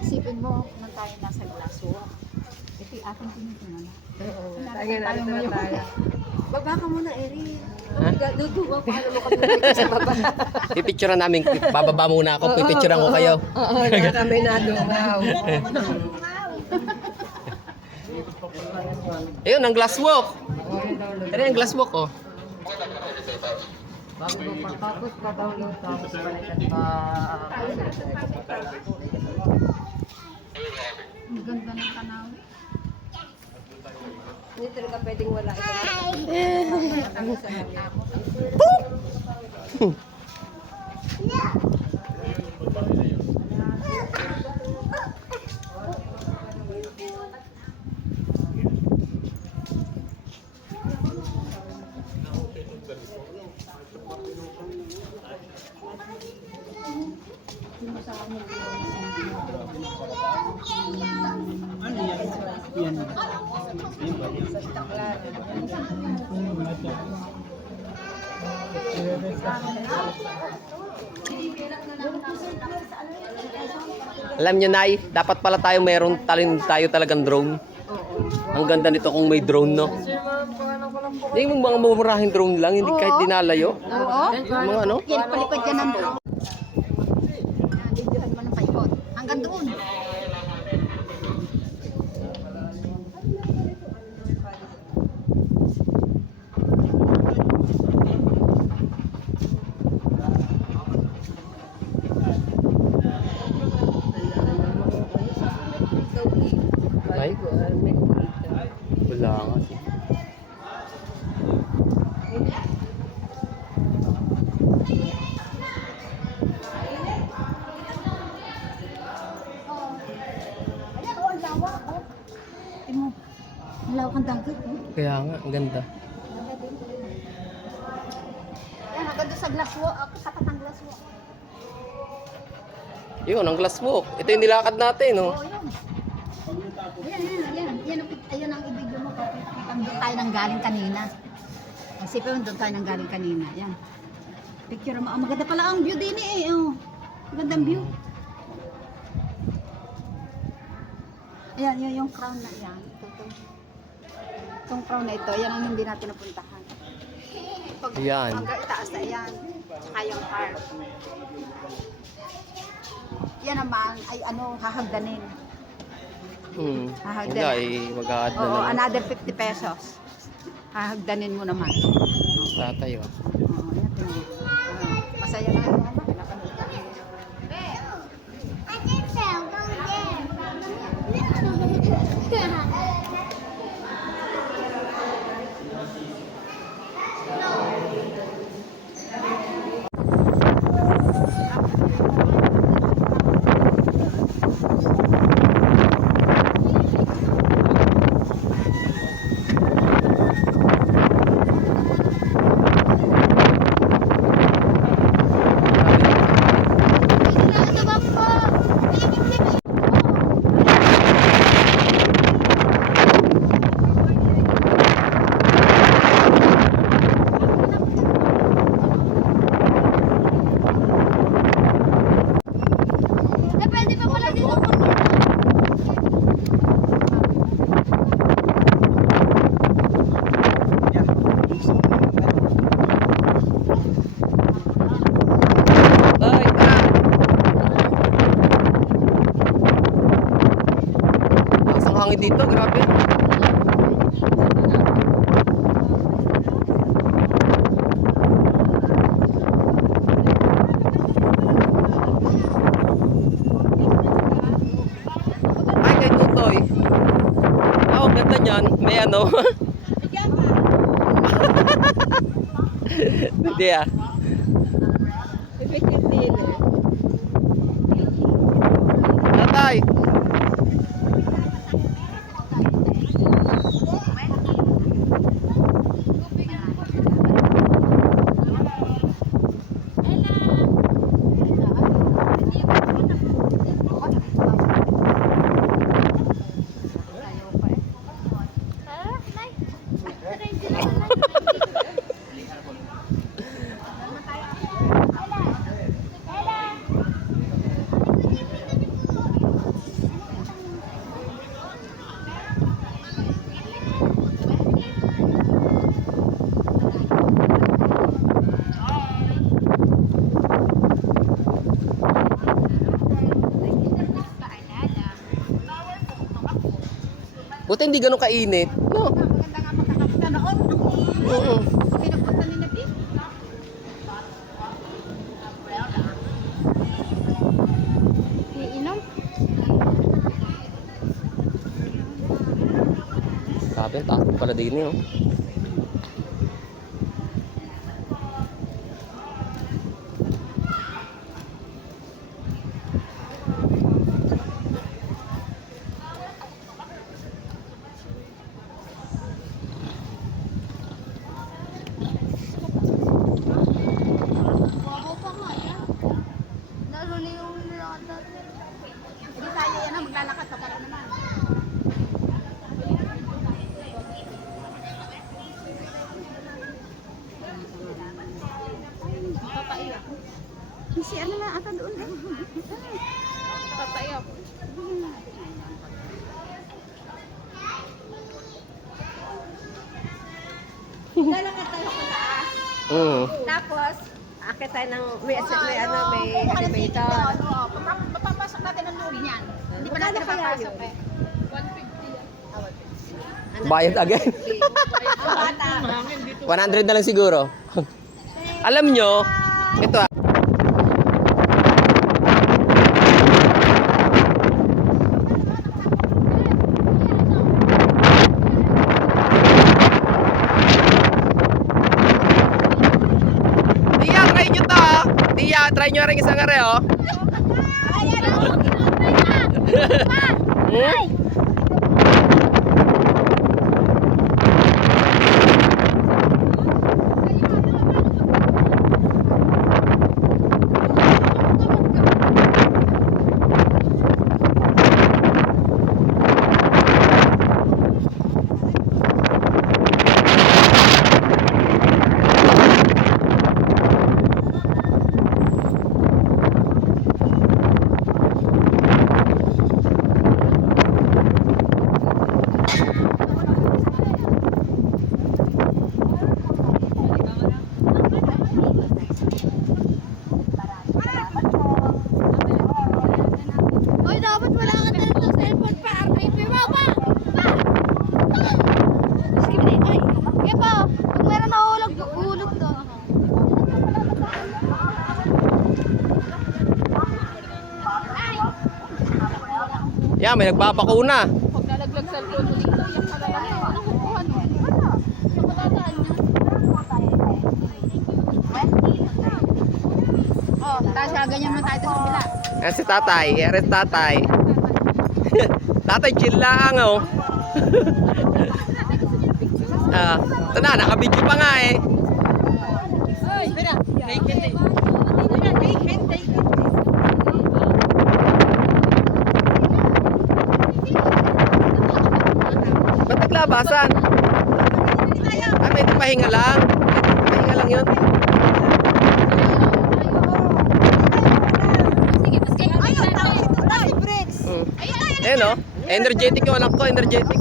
Isipin mo, nung tayo nasa Glasswalk, ito yung ating tinitingnan na. Oo. Tayo ngayon. Baba ka muna, Eri. Ha? Duduwa, paano mo kami sa baba? Pipicturean namin. Bababa muna ako. Pipicturean ko kayo. Oo, na kami nadungaw. Ayun, ang glass walk. Ano yung glass walk, oh. Bago patapos ka daw lo, tapos balikan pa. Ang ganda ng tanawin. Hindi talaga pwedeng wala ito. Kami sa kanya. Alam niyo, Nay, dapat pala tayo meron tayo talagang drone. Ang ganda nito kung may drone, no? Hindi mo mga mumurahing drone lang, hindi kahit dinalayo. Oo. Mga ano? Yan, palipad ka ng drone. Yan, videohan mo ng paikot. Hanggang doon. Ay, wala nga. Ayan, oh, ang lawa. Oh. Tingnan mo. Ang lawak ang dagat. Oh. Kaya nga, ang ganda. Yan, hanggang doon sa Glasswalk. Ako, tapat ng Glasswalk. Yun, ang glass walk. Ito yung nilakad natin, no? Oo, yun. Ayan ang ibig mo. Doon tayo nang galing kanina. Isipin mo, doon tayo nang galing kanina. Yan. Picture mo. Oh, maganda pala ang view din eh. Oh. Magandang view. Ayan, yung crown na yan. Itong crown na ito, yan ang hindi natin napuntahan. Pag Ayan. hanggang itaas na yan. Tsaka yung heart. Yan naman ay ano, hahagdanin. Hindi, mag-a-add na Oo, lang. another 50 pesos. Hahagdanin mo naman. Tatayo. Oo, yan, tingnan mo. Masaya na yung ama. Pinapanood ka. Ay, lakas ang hangin dito, grabe. Ay, kay Tutoy. Oh, ganda niyan. May ano. Hindi ah. Tatay. Buti hindi ganun kainit. No? Maganda nga makakapita noon. Oo. Pinagpunta ni Nabi. Iinom? Sabi, ang taas pala din eh. Oh. Bago pa nga yan. Naluli yung nilakad. Hindi tayo yan ang maglalakad pa para naman. Papaiyak. Si ano na ata doon. Papaiyak. Lalakad tayo sa taas. Tapos, akit tayo ng may elevator. Mapapasok natin ang luri niyan. Hindi pa natin Magkano kaya mapapasok yun? eh. 150 yan. Bayad again. Ang bata. 100 na lang siguro. Alam nyo, ito ah. Tia, try nyo to ah. Tia, try nyo rin isang are oh. Hmm? Hoy, dapat wala ka tayo ng cellphone pa. RIP mo pa. Skip na. Ay, kaya pa. Kung meron na hulog to. Yeah, may nagpapakuna. Pag nalaglag cellphone mo dito, yung malalaki. Anong kukuha mo? Sa matataan niya. Oh, tapos ganyan na tayo sa kabila. Yan si tatay. Yan si tatay. Tatay, chill lang oh. Ito na, nakabidyo pa nga eh. Ba't naglabasan? May pahinga lang. Pahinga lang yun. Ayun oh. Energetic yung anak ko, energetic.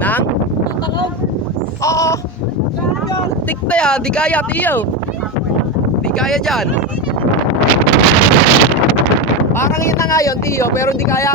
Nang? Oo. Tik na yan, di kaya tiyo. Di kaya dyan. Parang yun na nga yun, tiyo, pero hindi kaya.